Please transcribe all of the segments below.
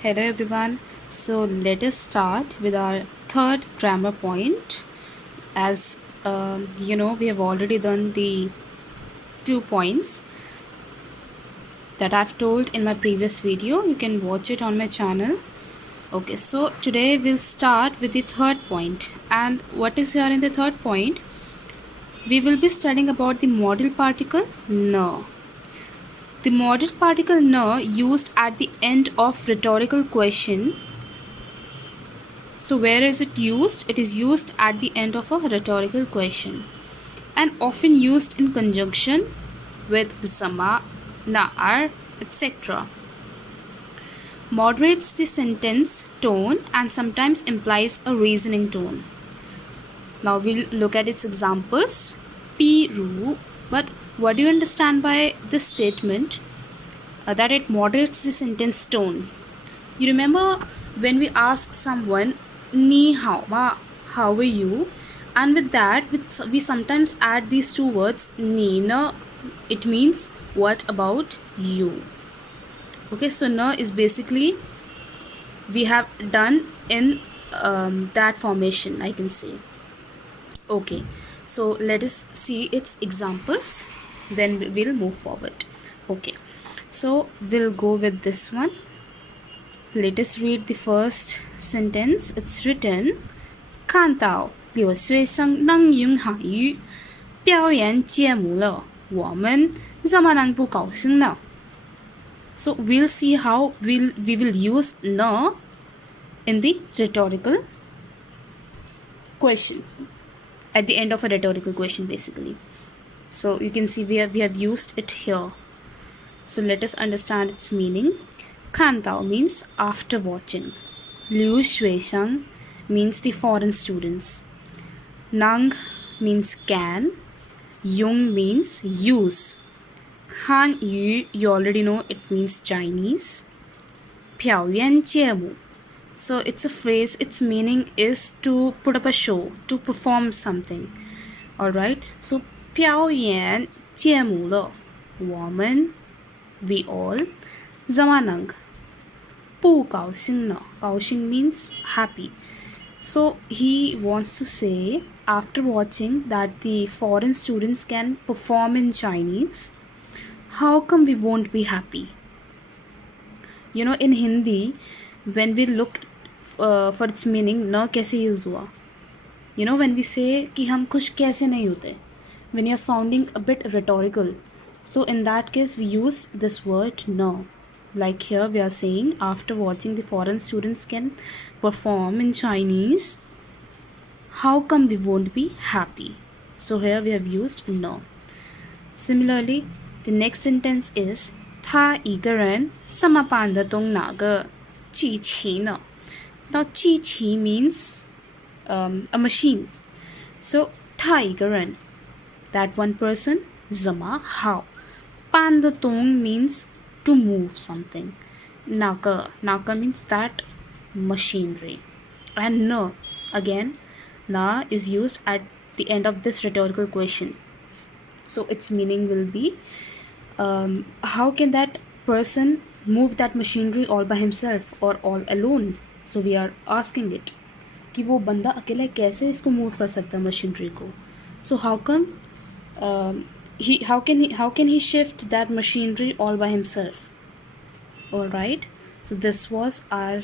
Hello everyone. So let us start with our third grammar point. As we have already done the 2 points that I've told in my previous video. You can watch it on my channel. Okay, so today we'll start with the third point. And what is here in the third point? We will be studying about the modal particle no. The modal particle no used at the end of rhetorical question. So where is it used? It is used at the end of a rhetorical question and often used in conjunction with zama, na'ar, etc. Moderates the sentence tone and sometimes implies a reasoning tone. Now we'll look at its examples. Piru, but what do you understand by this statement? That it moderates the sentence tone. You remember when we ask someone, Ni hao, how are you? And with that, we sometimes add these two words, Ni, na. It means, what about you? Okay, so na is basically, we have done in that formation, I can say. Okay, so let us see its examples, then we'll move forward. Okay, so we'll go with this one. Let us read the first sentence. It's written, 看到留学生能用韩语表演节目了，我们怎么能不高兴呢? So we'll see how we will use na in the rhetorical question, at the end of a rhetorical question basically. So you can see we have used it here. So let us understand its meaning. 看到 means after watching. 留学生 means the foreign students. Nang means can. Yung means use. Han yu, you already know it means Chinese. Piao yuan jie mu. So it's a phrase, its meaning is to put up a show, to perform something. Alright, so piao yuan jie mu le. 我们 we all. 怎么能不高兴呢? 高兴 means happy. So he wants to say, after watching that the foreign students can perform in Chinese, how come we won't be happy? You know, in Hindi, when we look for its meaning, na kaise use hua? You know, when we say कि हम खुश कैसे नहीं होते, when you're sounding a bit rhetorical, so in that case we use this word no. Like here we are saying, after watching the foreign students can perform in Chinese, how come we won't be happy? So here we have used no. Similarly, the next sentence is 他一个人怎么办得懂那个机器呢? Now 机器 means a machine. So 他一个人, that one person, 怎么 how. 办得懂 means to move something. Naka means that machinery. And na, again, na is used at the end of this rhetorical question. So its meaning will be, how can that person move that machinery all by himself or all alone? So we are asking it कि वो बंदा अकेला कैसे इसको move कर सकता है machinery को. So how can he shift that machinery all by himself? All right, so this was our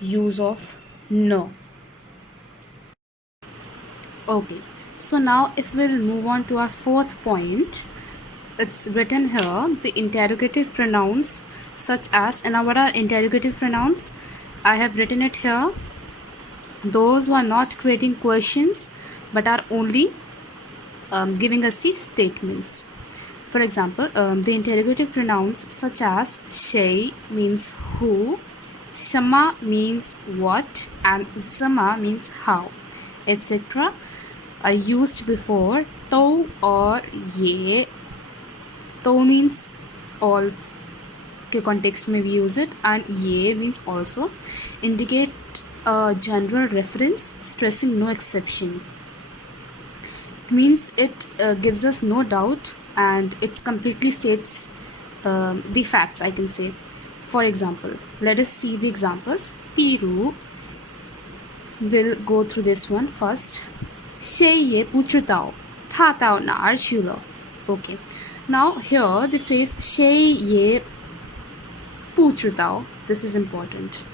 use of no. Okay, so now if we'll move on to our fourth point, it's written here, the interrogative pronouns such as, and now what are interrogative pronouns? I have written it here. Those who are not creating questions but are only giving us the statements. For example, the interrogative pronouns such as she means who, sama means what, and zama means how, etc. are used before to or ye. To means all के context में we use it, and ye means also, indicate a general reference stressing no exception. It means it gives us no doubt and it completely states the facts, I can say. For example, let us see the examples. Piru will go through this one first. 谁也不知道他到哪儿去了. Okay. Now here the phrase 谁也不知道, this is important.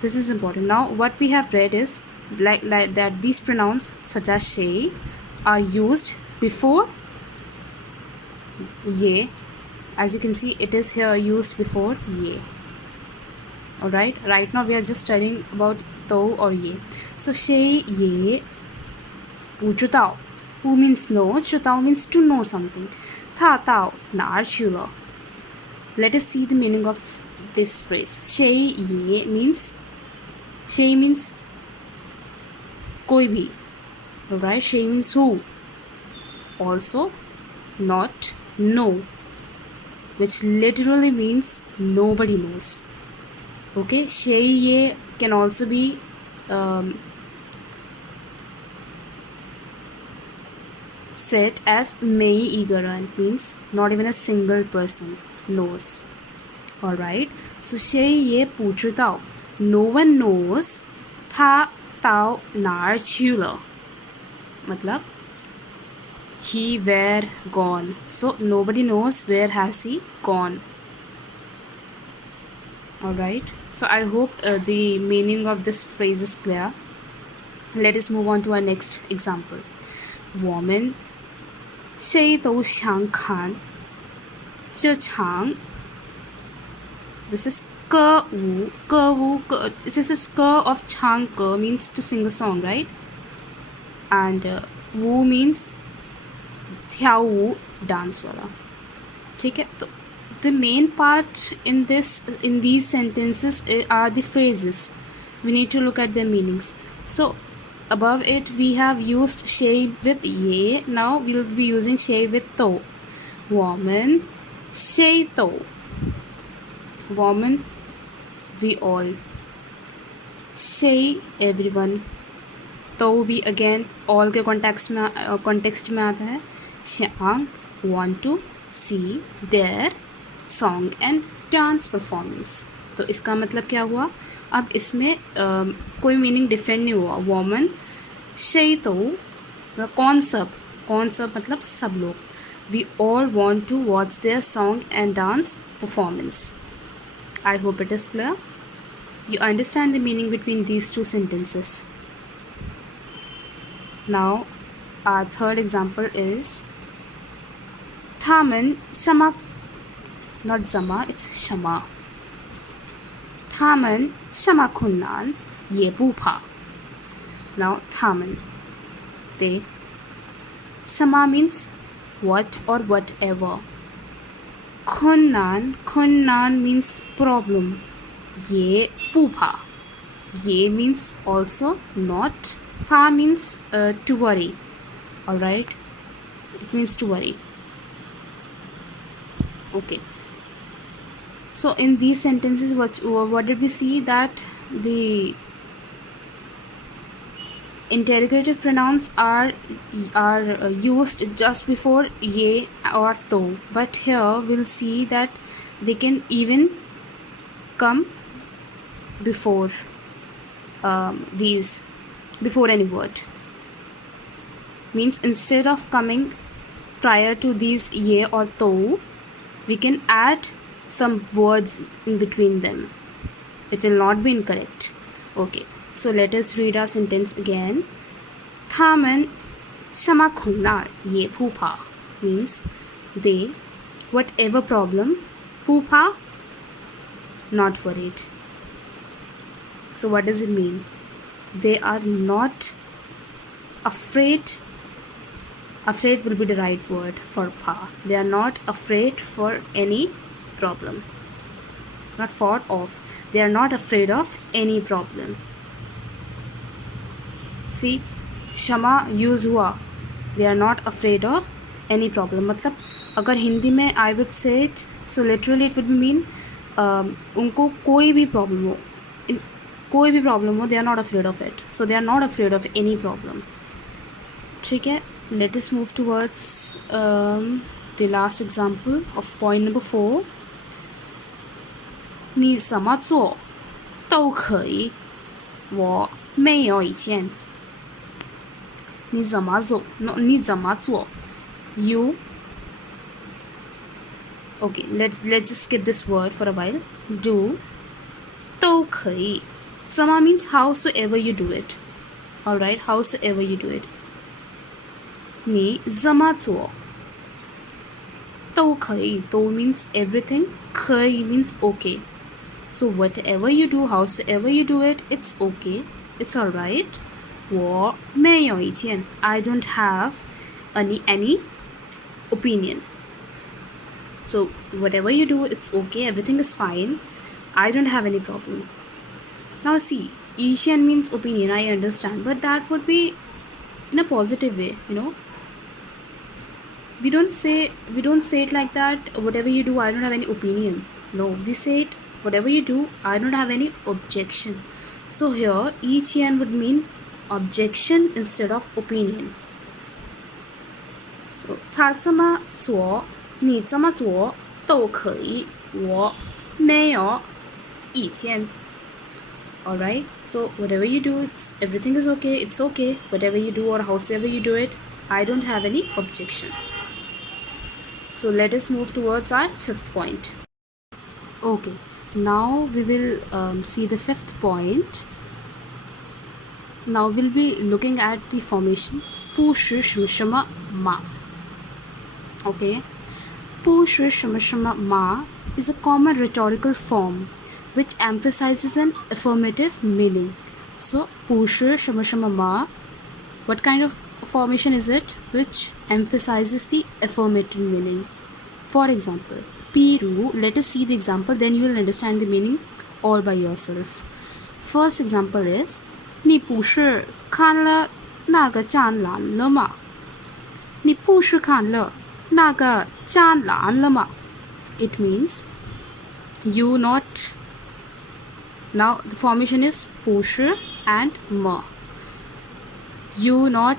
This is important. Now what we have read is like that these pronouns such as 谁 are used before ye. As you can see, it is here used before ye. Alright, right now we are just studying about to or ye. So 谁也不知道, 不 means no, 知道 means to know something. 他到哪儿去了? Let us see the meaning of this phrase. 谁也 means 谁 means कोई भी. Alright, 谁 means who. Also not no, which literally means nobody knows. Okay, 谁也 can also be said as mei igaran, means not even a single person knows. Alright, so 谁也不知道, no one knows 他到哪儿去了, matlab he where gone. So nobody knows where has he gone. Alright, so I hope the meaning of this phrase is clear. Let us move on to our next example. 我们谁都想看这场 This is 歌舞 This is 歌 of 唱歌 means to sing a song, right? And 舞 means 跳舞 dance वाला. ठीक है, तो the main part in these sentences are the phrases. We need to look at their meanings. So above it we have used 谁 with ye. Now we will be using 谁 with 都. 我们谁都 woman we all. 谁 everyone. 都भी again all के context में आता है. Shyam want to see their song and dance performance. तो इसका मतलब क्या हुआ? अब इसमें कोई मीनिंग डिफरेंट नहीं हुआ. वोमन शे तो कौन सब मतलब सब लोग. We all want to watch their song and dance performance. I hope it is clear. You understand the meaning between these two sentences. Now our third example is 他们什么 not 什么 it's 什么他们什么困难也不怕. Now 他们 they 什么 means what or whatever. 困难 means problem. 也不怕 ye means also not. 怕 means to worry. Alright, it means to worry. Okay, so in these sentences what did we see? That the interrogative pronouns are used just before ye or to, but here we'll see that they can even come before before any word. Means instead of coming prior to these ye or to, we can add some words in between them. It will not be incorrect. Okay, so let us read our sentence again. 他们什么困难也不怕 means they whatever problem 不怕 not worried. So what does it mean? They are not afraid. Afraid will be the right word for pa. They are not afraid for any problem. Not for of. They are not afraid of any problem. See, shama use हुआ. They are not afraid of any problem. मतलब अगर हिंदी में I would say it, so literally it would mean उनको कोई भी problem हो, कोई भी problem हो, they are not afraid of it. So they are not afraid of any problem. ठीक है. Let us move towards the last example of point number 4. 你怎么做都可以，我没有意见。你怎么做？No, 你怎么做 You Okay, let's just skip this word for a while. Do 都可以 Sama means howsoever you do it. Alright, howsoever you do it. 你怎么做都可以 Do means everything. 可以 means okay. So whatever you do, howsoever you do it, it's okay. It's alright. 我没有意见 I don't have any opinion. So whatever you do, it's okay. Everything is fine. I don't have any problem. Now see, Ishan means opinion, I understand, but that would be in a positive way, you know. We don't say it like that. Whatever you do, I don't have any opinion. No, we say it. Whatever you do, I don't have any objection. So here, Ishan would mean objection instead of opinion. So 他这么做，你这么做都可以，我没有意见。Alright, so whatever you do, everything is okay, it's okay. Whatever you do or howsoever you do it, I don't have any objection. So let us move towards our fifth point. Okay, now we will see the fifth point. Now we'll be looking at the formation 不是什么什么嘛. Okay, 不是什么什么嘛 is a common rhetorical form which emphasizes an affirmative meaning. So 不是什么什么嘛, what kind of formation is it which emphasizes the affirmative meaning? For example, 比如, let us see the example, then you will understand the meaning all by yourself. First example is 你不是看了那个展览了吗？你不是看了那个展览了吗？ It means you not. Now the formation is 不是 and 么. You not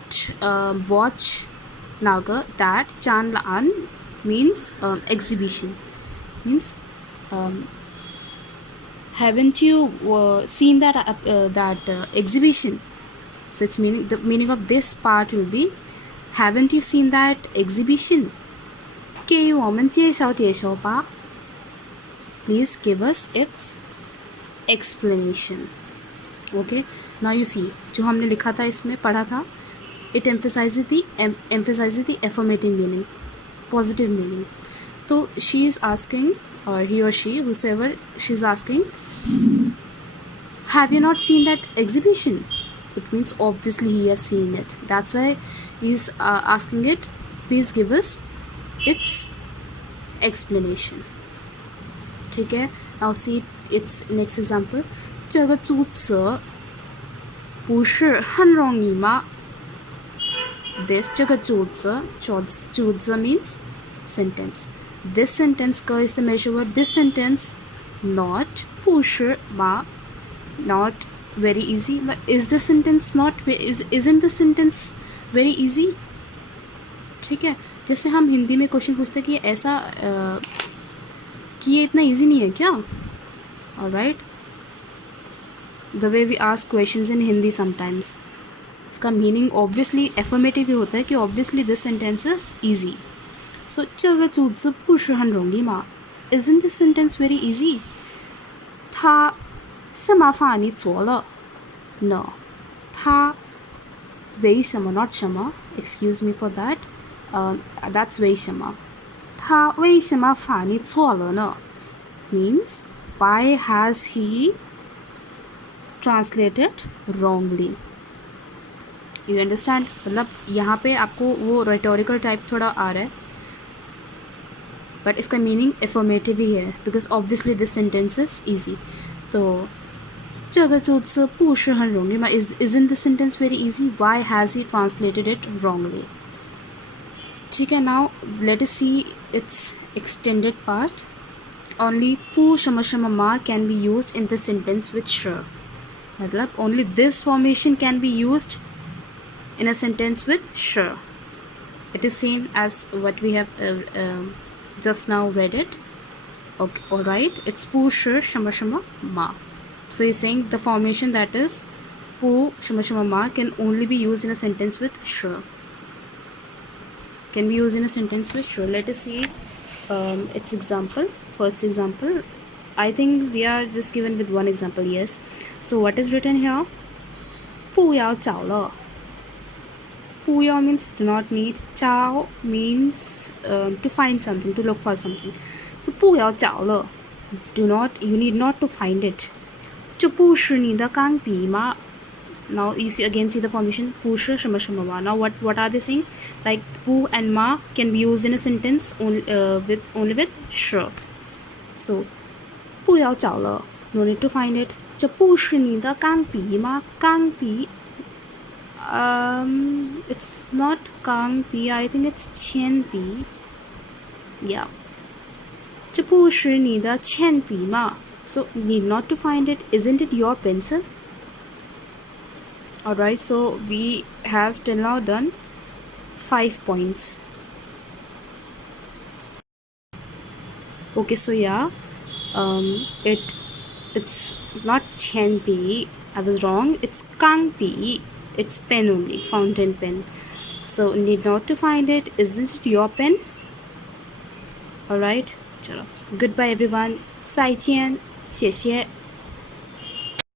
watch 那个 that 展览 means exhibition. Means haven't you seen that exhibition? So it's meaning, the meaning of this part will be, haven't you seen that exhibition? 给我们介绍介绍吧. Please give us its explanation. Okay, now you see, जो हमने लिखा था इसमें पढ़ा था, it emphasizes the affirmative meaning, positive meaning. So she is asking, or he or she, whosoever, she is asking, have you not seen that exhibition? It means obviously he has seen it. That's why he is asking it. Please give us its explanation. Okay, now see its next example. 这个组词不是很容易吗？ This 这个组词 means sentence. This sentence is the measure word. This sentence not 不是吗 not very easy. But is the sentence not isn't the sentence very easy? ठीक है, जैसे हम हिंदी में question पूछते हैं कि ऐसा कि ये इतना इजी नहीं है क्या? Alright, the way we ask questions in Hindi sometimes, इसका मीनिंग obviously affirmative ही होता है कि obviously this sentence is easy. So 这个组织不是很容易吗? Isn't this sentence very easy? 他什么法你做了? No. 他为什么 not 什么 excuse me for that. That's 为什么. 他为什么法你错了呢? Means why has he translated wrongly? You understand? मतलब यहाँ पे आपको वो rhetorical type थोड़ा आ रहा है, but इसका meaning affirmative ही है, because obviously this sentence is easy. तो 这个组词不是很容易吗? Isn't the sentence very easy? Why has he translated it wrongly? ठीक है, now let us see its extended part. Only 不什么什么嘛 can be used in the sentence with sure. मतलब only this formation can be used in a sentence with sure. It is same as what we have just now read it. Okay, all right. It's 不是什么什么嘛. So he's saying the formation that is 不什么什么嘛 can only be used in a sentence with 是. Can be used in a sentence with 是. Let us see its example. First example. I think we are just given with one example. Yes. So what is written here? 不要找了. 不要 means do not need. 找 means to find something, to look for something. So 不要找了. Do not, you need not to find it. 这不是你的钢笔吗? Now you see again, see the formation 不是什么什么吗? Now what are they saying? Like 不 and ma can be used in a sentence only with 是. So 不要找了, no need to find it. 这不是你的钢笔吗? 钢笔 it's not 钢笔, I think it's 铅笔. Yeah. 这不是你的铅笔吗? So need not to find it. Isn't it your pencil? Alright, so we have till now done 5 points. Okay, so yeah, it's not 铅笔. I was wrong. It's 钢笔. It's pen only, fountain pen. So need not to find it. Isn't it your pen? Alright, chalo. Goodbye everyone. 再见，谢谢。